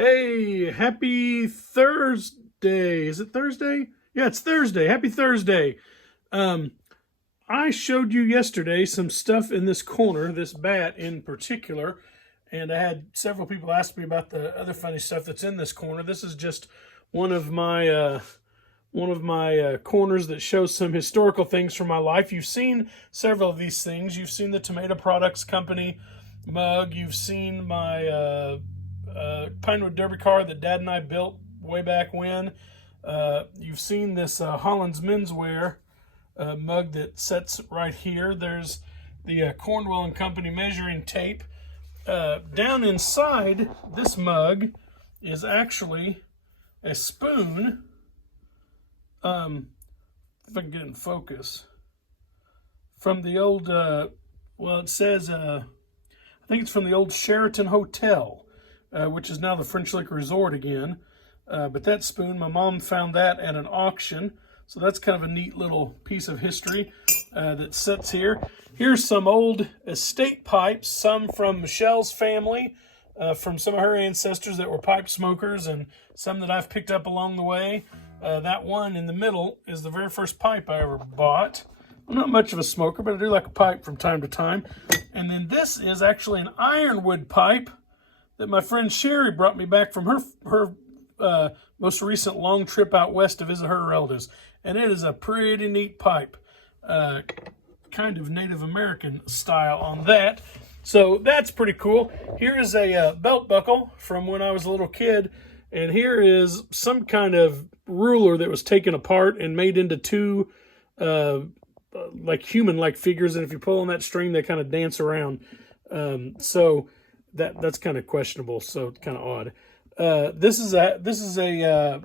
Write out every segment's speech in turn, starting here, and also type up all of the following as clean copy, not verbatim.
Hey, happy Thursday. Is it Thursday? Yeah, it's Thursday. Happy Thursday. Um, I showed you yesterday some stuff in this corner, this bat in particular, and I had several people ask me about the other funny stuff that's in this corner. This is just one of my corners that shows some historical things from my life. You've seen several of these things. You've seen the Tomato Products Company mug. You've seen my Pinewood Derby car that Dad and I built way back when. You've seen this Holland's Menswear mug that sits right here. There's the Cornwell and Company measuring tape. Down inside this mug is actually a spoon. If I can get in focus, from the old, it says, I think it's from the old Sheraton Hotel, which is now the French Lick Resort again. But that spoon, my mom found that at an auction. So that's kind of a neat little piece of history that sits here. Here's some old estate pipes, some from Michelle's family, from some of her ancestors that were pipe smokers, and some that I've picked up along the way. That one in the middle is the very first pipe I ever bought. I'm not much of a smoker, but I do like a pipe from time to time. And then this is actually an ironwood pipe that my friend Sherry brought me back from her most recent long trip out west to visit her relatives. And it is a pretty neat pipe, kind of Native American style on that. So that's pretty cool. Here is a belt buckle from when I was a little kid. And here is some kind of ruler that was taken apart and made into two like human-like figures. And if you pull on that string, they kind of dance around. So that's kind of questionable. So kind of odd. This is a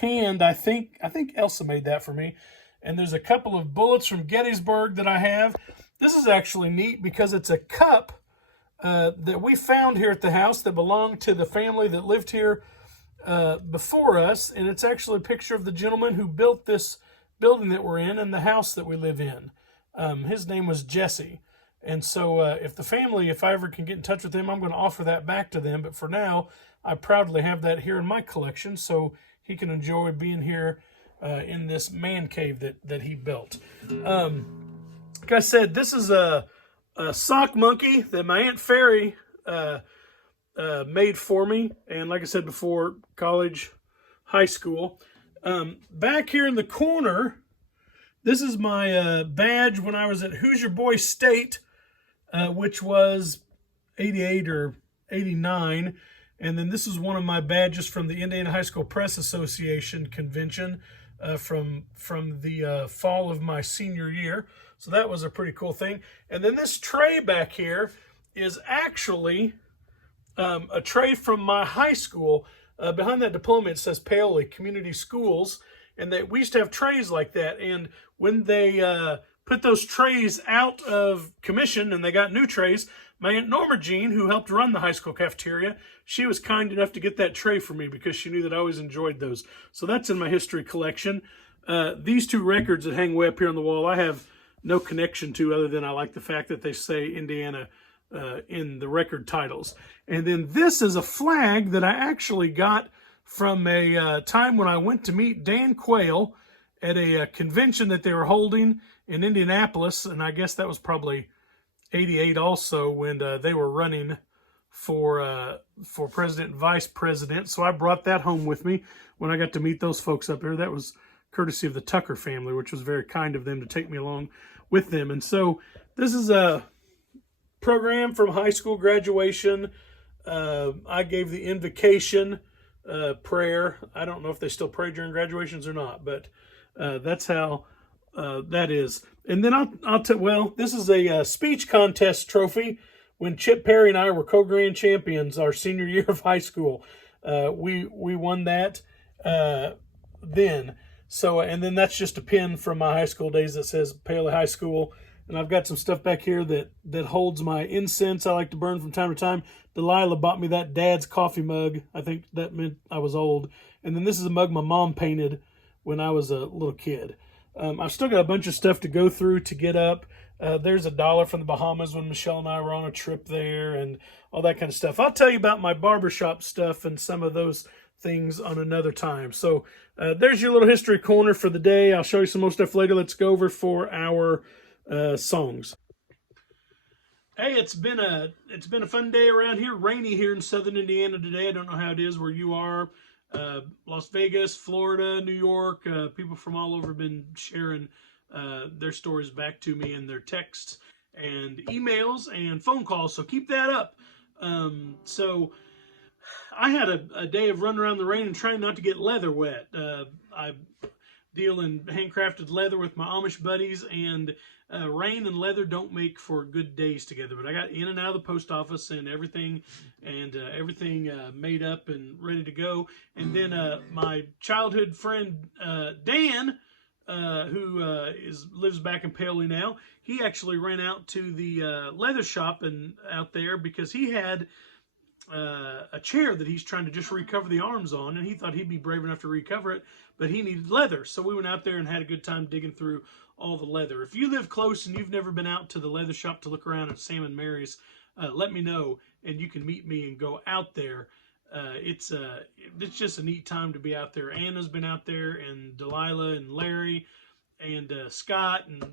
hand. I think Elsa made that for me. And there's a couple of bullets from Gettysburg that I have. This is actually neat because it's a cup that we found here at the house that belonged to the family that lived here before us, and it's actually a picture of the gentleman who built this building that we're in and the house that we live in. His name was Jesse, and so if I ever can get in touch with him, I'm going to offer that back to them. But for now, I proudly have that here in my collection, so he can enjoy being here in this man cave that he built. Like I said, this is a sock monkey that my Aunt Fairy made for me, and like I said before, college, high school. Back here in the corner, this is my badge when I was at Hoosier Boy State, which was 88 or 89, and then this is one of my badges from the Indiana High School Press Association convention from the fall of my senior year. So that was a pretty cool thing. And then this tray back here is actually a tray from my high school. Behind that diploma, it says Paoli Community Schools, and we used to have trays like that. And when they put those trays out of commission and they got new trays, my Aunt Norma Jean, who helped run the high school cafeteria, she was kind enough to get that tray for me because she knew that I always enjoyed those. So that's in my history collection. These two records that hang way up here on the wall, I have no connection to other than I like the fact that they say Indiana in the record titles. And then this is a flag that I actually got from a time when I went to meet Dan Quayle at a convention that they were holding in Indianapolis, and I guess that was probably 88 also when they were running for president and vice president. So I brought that home with me when I got to meet those folks up here. That was courtesy of the Tucker family, which was very kind of them to take me along with them. And so this is a program from high school graduation. I gave the invocation prayer. I don't know if they still pray during graduations or not, but that's how that is. And then this is a speech contest trophy when Chip Perry and I were co-grand champions our senior year of high school. We won that then. So, and then that's just a pin from my high school days that says Paoli High School. And I've got some stuff back here that holds my incense I like to burn from time to time. Delilah bought me that Dad's coffee mug. I think that meant I was old. And then this is a mug my mom painted when I was a little kid. I've still got a bunch of stuff to go through to get up. There's $1 from the Bahamas when Michelle and I were on a trip there and all that kind of stuff. I'll tell you about my barbershop stuff and some of those things on another time. So there's your little history corner for the day. I'll show you some more stuff later. Let's go over for our songs. Hey, it's been a fun day around here. Rainy here in southern Indiana today. I don't know how it is where you are. Las Vegas, Florida, New York. People from all over have been sharing their stories back to me in their texts and emails and phone calls. So keep that up. So I had a day of running around the rain and trying not to get leather wet. I deal in handcrafted leather with my Amish buddies, and rain and leather don't make for good days together. But I got in and out of the post office and everything made up and ready to go. And then my childhood friend Dan, who lives back in Paoli now, he actually ran out to the leather shop and out there because he had a chair that he's trying to just recover the arms on, and he thought he'd be brave enough to recover it, but he needed leather. So we went out there and had a good time digging through all the leather. If you live close and you've never been out to the leather shop to look around at Sam and Mary's, let me know and you can meet me and go out there. It's just a neat time to be out there. Anna's been out there, and Delilah and Larry and Scott and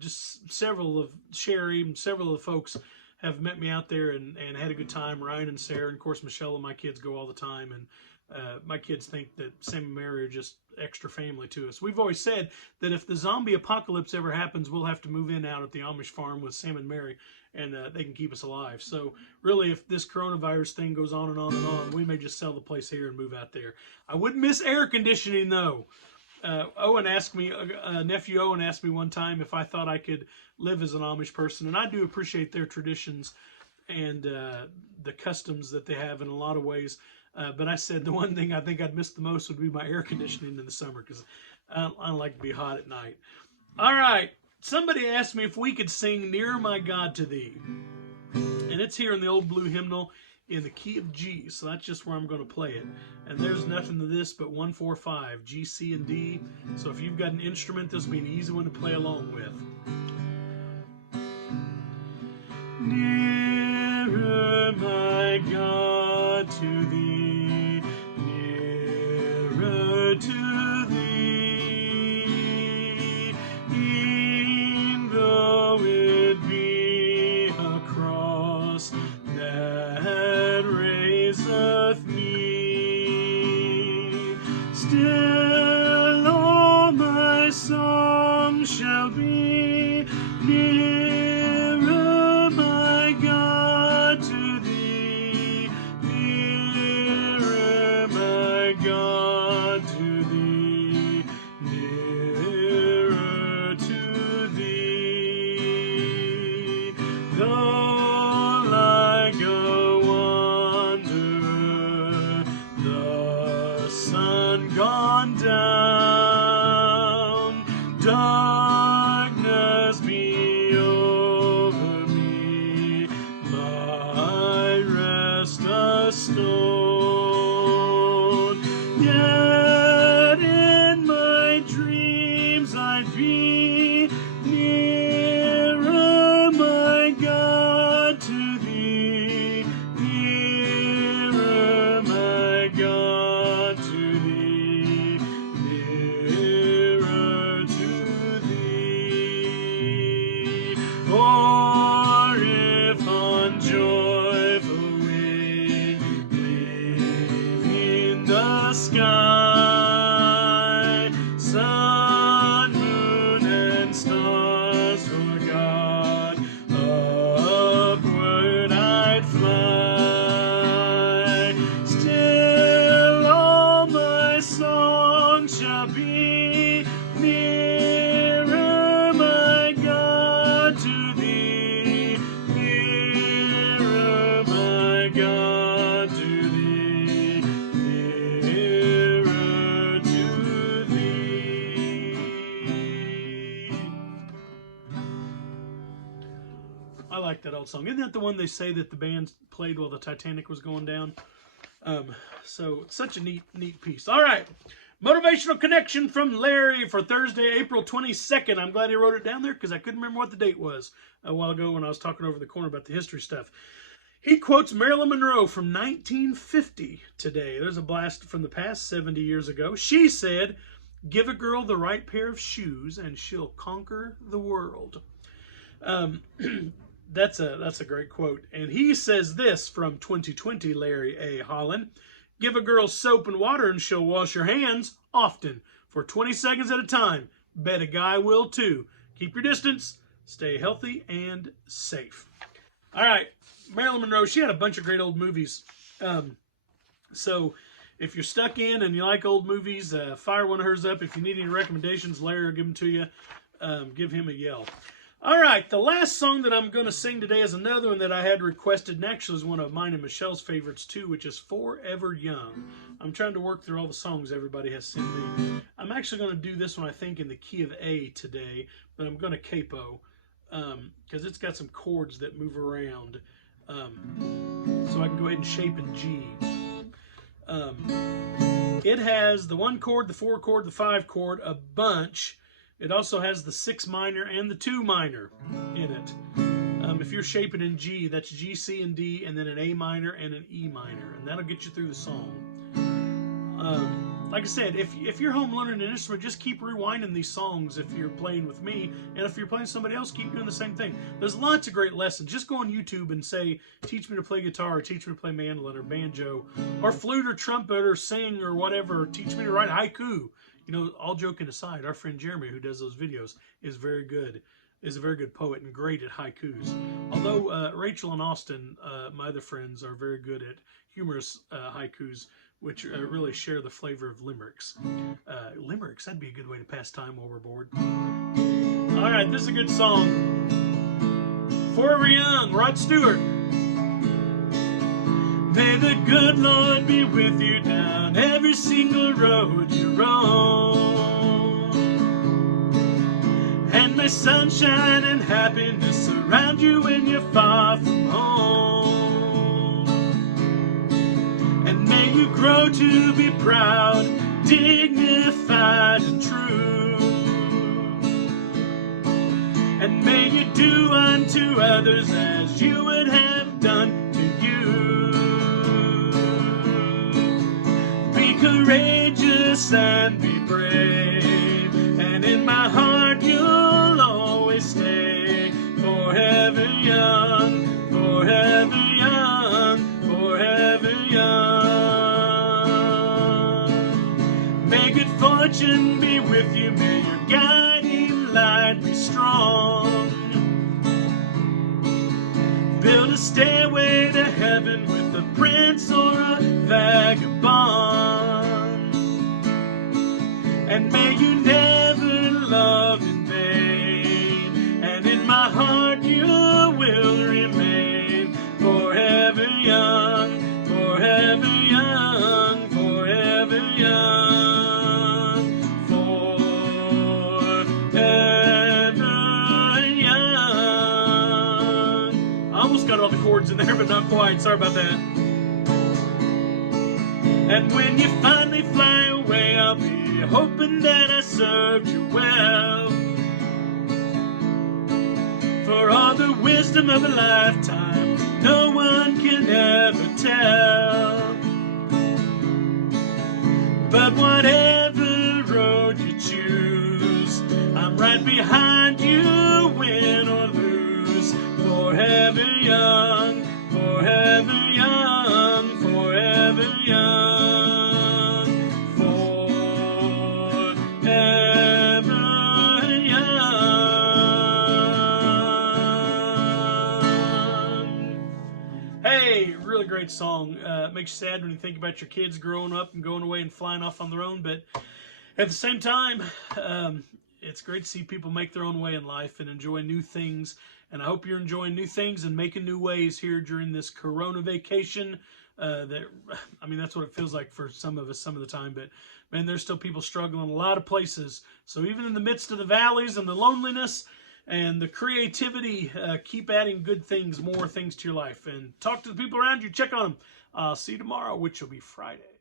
just several of Sherry and several of the folks have met me out there and had a good time. Ryan and Sarah, and of course Michelle and my kids go all the time, and my kids think that Sam and Mary are just extra family to us. We've always said that if the zombie apocalypse ever happens, we'll have to move in out at the Amish farm with Sam and Mary, and they can keep us alive. So really, if this coronavirus thing goes on and on and on, we may just sell the place here and move out there. I wouldn't miss air conditioning though. Owen asked me, nephew Owen asked me one time if I thought I could live as an Amish person, and I do appreciate their traditions and the customs that they have in a lot of ways. But I said the one thing I think I'd miss the most would be my air conditioning in the summer, because I don't like to be hot at night. All right, somebody asked me if we could sing "Nearer My God to Thee," and it's here in the old blue hymnal in the key of G, so that's just where I'm going to play it. And there's nothing to this but 1, 4, 5, G, C, and D. So if you've got an instrument, this will be an easy one to play along with. Nearer, my God, to Thee, nearer to Thee, e'en though it be a cross that raiseth me, still all my song shall be nearer, my God, to Thee, nearer, my God, to Thee, nearer to Thee. Though like a wanderer, the sun gone down, darkness be over me, my rest a stone. Yet in my dreams I'd be nearer, my God, to Thee, nearer, my God, to Thee, nearer to Thee. Or if on joyful wing leaving the sky, sun, moon, and stars forgot, upward I'd fly. Still all my song shall be nearer, my God, to Thee, nearer, my God, to Thee, nearer to Thee. I like that old song. Isn't that the one they say that the band played while the Titanic was going down? So it's such a neat piece. All right. Motivational connection from Larry for Thursday, April 22nd. I'm glad he wrote it down there because I couldn't remember what the date was a while ago when I was talking over the corner about the history stuff. He quotes Marilyn Monroe from 1950 today. There's a blast from the past, 70 years ago. She said, "Give a girl the right pair of shoes and she'll conquer the world." That's a great quote. And he says this from 2020, Larry A. Holland. "Give a girl soap and water and she'll wash her hands often for 20 seconds at a time. Bet a guy will too. Keep your distance, stay healthy and safe." All right, Marilyn Monroe, she had a bunch of great old movies. So if you're stuck in and you like old movies, fire one of hers up. If you need any recommendations, Larry will give them to you. Give him a yell. All right, the last song that I'm going to sing today is another one that I had requested, and actually is one of mine and Michelle's favorites too, which is Forever Young. I'm trying to work through all the songs everybody has sent me. I'm actually going to do this one, I think, in the key of A today, but I'm going to capo because it's got some chords that move around. So I can go ahead and shape in G. It has the 1 chord, the 4 chord, the 5 chord, a bunch. It also has the 6 minor and the 2 minor in it. If you're shaping in G, that's G, C, and D, and then an A minor and an E minor, and that'll get you through the song. Like I said, if you're home learning an instrument, just keep rewinding these songs if you're playing with me, and if you're playing somebody else, keep doing the same thing. There's lots of great lessons. Just go on YouTube and say, "Teach me to play guitar," or "Teach me to play mandolin," or banjo, or flute, or trumpet, or sing, or whatever. "Teach me to write haiku." You know, all joking aside, our friend Jeremy, who does those videos, is very good. Is a very good poet and great at haikus. Although Rachel and Austin, my other friends, are very good at humorous haikus, which really share the flavor of limericks. Limericks, that'd be a good way to pass time while we're bored. All right, this is a good song. Forever Young, Rod Stewart. May the good Lord be with you down every single road you roam. And may sunshine and happiness surround you when you're far from home. And may you grow to be proud, dignified, and true. And may you do unto others as you would have done to you. Be courageous and be brave, and in my heart you'll always stay. Forever young, forever young, forever young. May good fortune be with you, may your guiding light be strong. Build a stairway to heaven with a prince or a vagabond. And may you never love in vain, and in my heart you will remain. Forever young, forever young, forever young, forever young. I almost got all the chords in there, but not quite. Sorry about that. And when you finally fly away, I'll be hoping that I served you well. For all the wisdom of a lifetime, no one can ever tell. But whatever road you choose, I'm right behind you, win or lose. Forever young, forever young, forever young. Great song. It makes you sad when you think about your kids growing up and going away and flying off on their own, but at the same time, it's great to see people make their own way in life and enjoy new things, and I hope you're enjoying new things and making new ways here during this Corona vacation. That's what it feels like for some of us some of the time, but man, there's still people struggling in a lot of places. So even in the midst of the valleys and the loneliness and the creativity, keep adding good things, more things to your life, and talk to the people around you, check on them. See you tomorrow, which will be Friday.